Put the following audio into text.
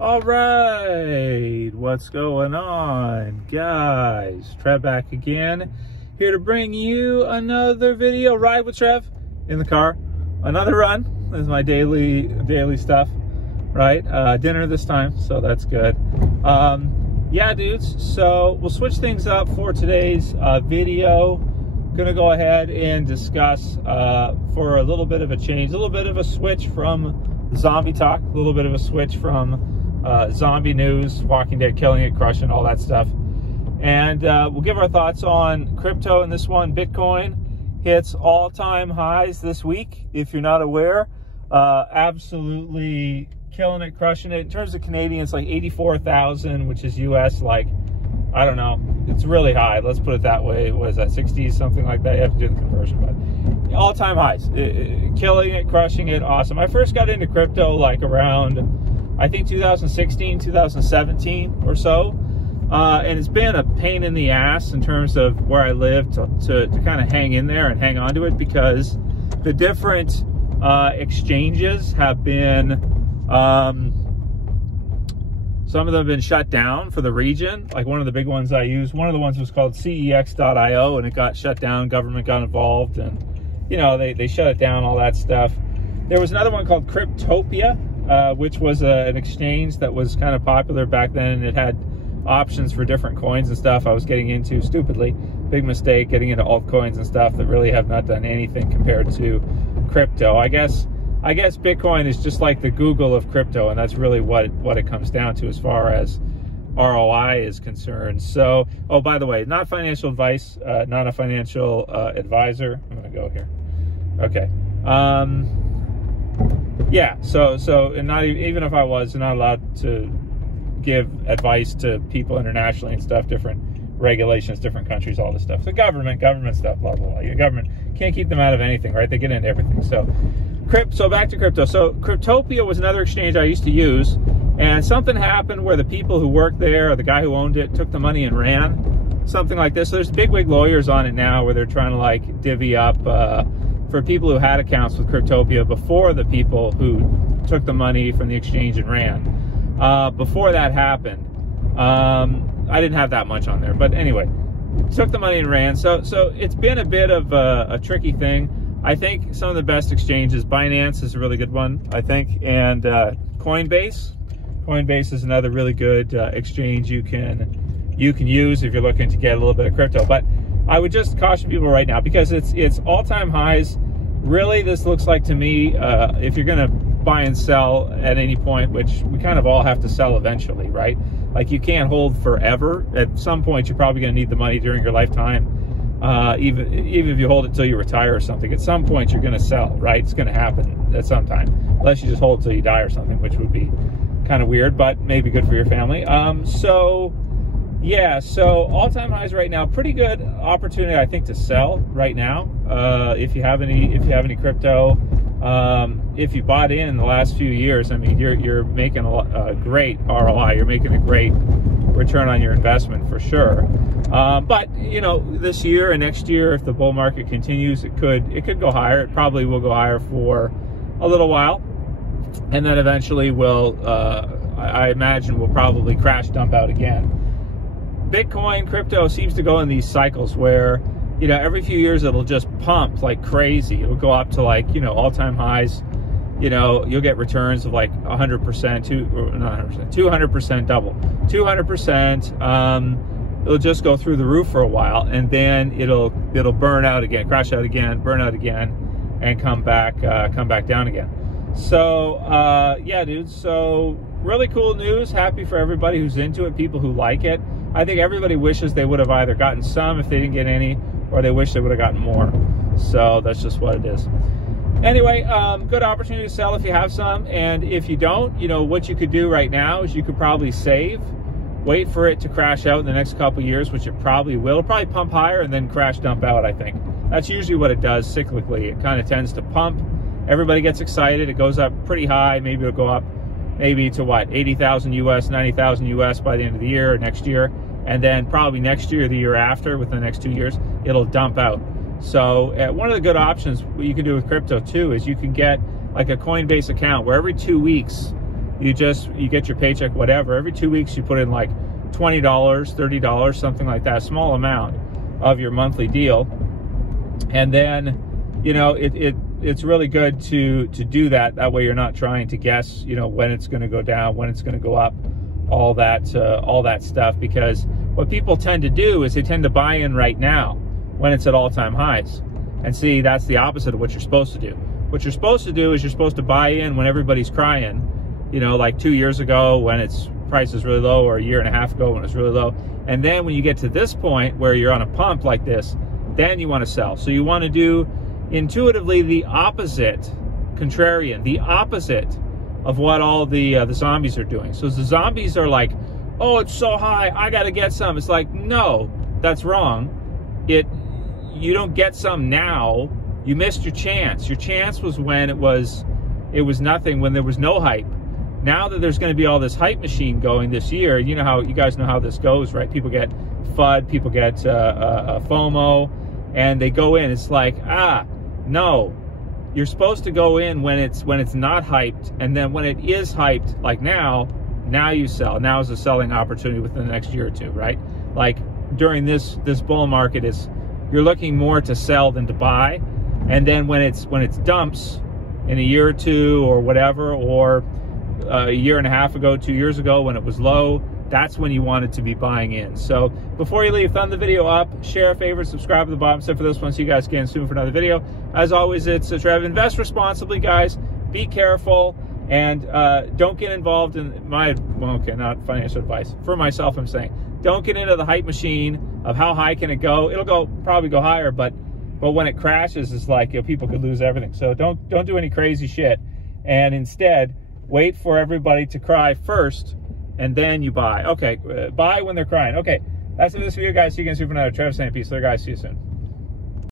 All right, what's going on, guys? Trev back again, here to bring you another video. Ride with Trev in the car, another run. This is my daily stuff, right? Dinner this time, so that's good. Yeah, dudes, so we'll switch things up for today's video. Gonna go ahead and discuss for a little bit of a change, a little bit of a switch from zombie talk, a little bit of a switch from zombie news, Walking Dead, killing it, crushing, all that stuff. And we'll give our thoughts on crypto in this one. Bitcoin hits all-time highs this week. If you're not aware, absolutely killing it, crushing it. In terms of Canadian, it's like 84,000, which is US, like, I don't know. It's really high. Let's put it that way. What is that, 60s, something like that? You have to do the conversion, but all-time highs. Killing it, crushing it, awesome. I first got into crypto like around, I think 2016, 2017 or so. And it's been a pain in the ass in terms of where I live to kind of hang in there and hang on to it, because the different exchanges have been, some of them have been shut down for the region. Like one of the big ones I use, one of the ones was called cex.io, and it got shut down, government got involved, and you know, they shut it down, all that stuff. There was another one called Cryptopia, which was an exchange that was kind of popular back then, and it had options for different coins and stuff. I was getting into, stupidly, big mistake, getting into altcoins and stuff that really have not done anything compared to crypto. I guess Bitcoin is just like the Google of crypto, and that's really what it comes down to as far as ROI is concerned. So, oh, by the way, not financial advice, not a financial advisor. I'm gonna go here. Okay. Yeah, so and not even if I was, not allowed to give advice to people internationally and stuff, different regulations, different countries, all this stuff. So government stuff, blah, blah, blah. Your government can't keep them out of anything, right? They get into everything. So back to crypto. So Cryptopia was another exchange I used to use, and something happened where the people who worked there, or the guy who owned it, took the money and ran, something like this. So there's bigwig lawyers on it now where they're trying to like divvy up for people who had accounts with Cryptopia before the people who took the money from the exchange and ran. Before that happened, I didn't have that much on there, but anyway, took the money and ran. So it's been a bit of a tricky thing. I think some of the best exchanges, Binance is a really good one, I think, and Coinbase is another really good exchange you can use if you're looking to get a little bit of crypto. But I would just caution people right now, because it's all-time highs. Really, this looks like to me, if you're going to buy and sell at any point, which we kind of all have to sell eventually, right? Like, you can't hold forever. At some point, you're probably going to need the money during your lifetime. Even if you hold it till you retire or something, at some point you're going to sell, right? It's going to happen at some time, unless you just hold it till you die or something, which would be kind of weird, but maybe good for your family. Yeah, so all-time highs right now. Pretty good opportunity, I think, to sell right now. If you have any crypto, if you bought in the last few years, I mean, you're making a great ROI. You're making a great return on your investment for sure. But you know, this year and next year, if the bull market continues, it could go higher. It probably will go higher for a little while, and then eventually will, I imagine, will probably crash, dump out again. Bitcoin, crypto seems to go in these cycles where, you know, every few years it'll just pump like crazy. It'll go up to, like, you know, all-time highs. You know, you'll get returns of like 100%, not 100%, 200% double, 200%. It'll just go through the roof for a while, and then it'll burn out again, crash out again, burn out again, and come back down again. So yeah, dude. So really cool news. Happy for everybody who's into it, people who like it. I think everybody wishes they would have either gotten some if they didn't get any, or they wish they would have gotten more. So that's just what it is. Anyway, good opportunity to sell if you have some, and if you don't, you know, what you could do right now is you could probably save, wait for it to crash out in the next couple of years, which it probably will. It'll probably pump higher and then crash, dump out, I think. That's usually what it does cyclically. It kind of tends to pump. Everybody gets excited. It goes up pretty high. Maybe it'll go up maybe to what, 80,000 US, 90,000 US by the end of the year or next year. And then probably next year, the year after, within the next 2 years, it'll dump out. So one of the good options what you can do with crypto too is you can get like a Coinbase account where every 2 weeks You get your paycheck, whatever. Every 2 weeks you put in like $20, $30, something like that, a small amount of your monthly deal. And then, you know, it's really good to do that. That way you're not trying to guess, you know, when it's going to go down, when it's going to go up, all that stuff. Because what people tend to do is they tend to buy in right now when it's at all-time highs. And see, that's the opposite of what you're supposed to do. What you're supposed to do is you're supposed to buy in when everybody's crying, you know, like 2 years ago when its price is really low, or a year and a half ago when it's really low. And then when you get to this point where you're on a pump like this, then you want to sell. So you want to do intuitively the opposite, contrarian, the opposite of what all the zombies are doing. So the zombies are like, oh, it's so high, I got to get some. It's like, no, that's wrong. You don't get some now. You missed your chance. Your chance was when it was nothing, when there was no hype. Now that there's going to be all this hype machine going this year, you guys know how this goes, right? People get FUD, people get FOMO, and they go in. It's like, no, you're supposed to go in when it's not hyped, and then when it is hyped, like now you sell. Now is a selling opportunity within the next year or two, right? Like during this bull market, you're looking more to sell than to buy, and then when it's dumps in a year or two or whatever, or a year and a half ago, 2 years ago when it was low, that's when you wanted to be buying in. So before you leave, thumb the video up, share a favorite, subscribe to the bottom. So for this one, see you guys again soon for another video. As always, it's Trev. Invest responsibly, guys. Be careful, and don't get involved in not financial advice. For myself, I'm saying, don't get into the hype machine of how high can it go. It'll probably go higher, but when it crashes, it's like, you know, people could lose everything. So don't do any crazy shit, and instead wait for everybody to cry first, and then you buy. Okay, buy when they're crying. Okay, that's it for this video, guys. See you again soon for another Trev saying peace. Later, guys. See you soon.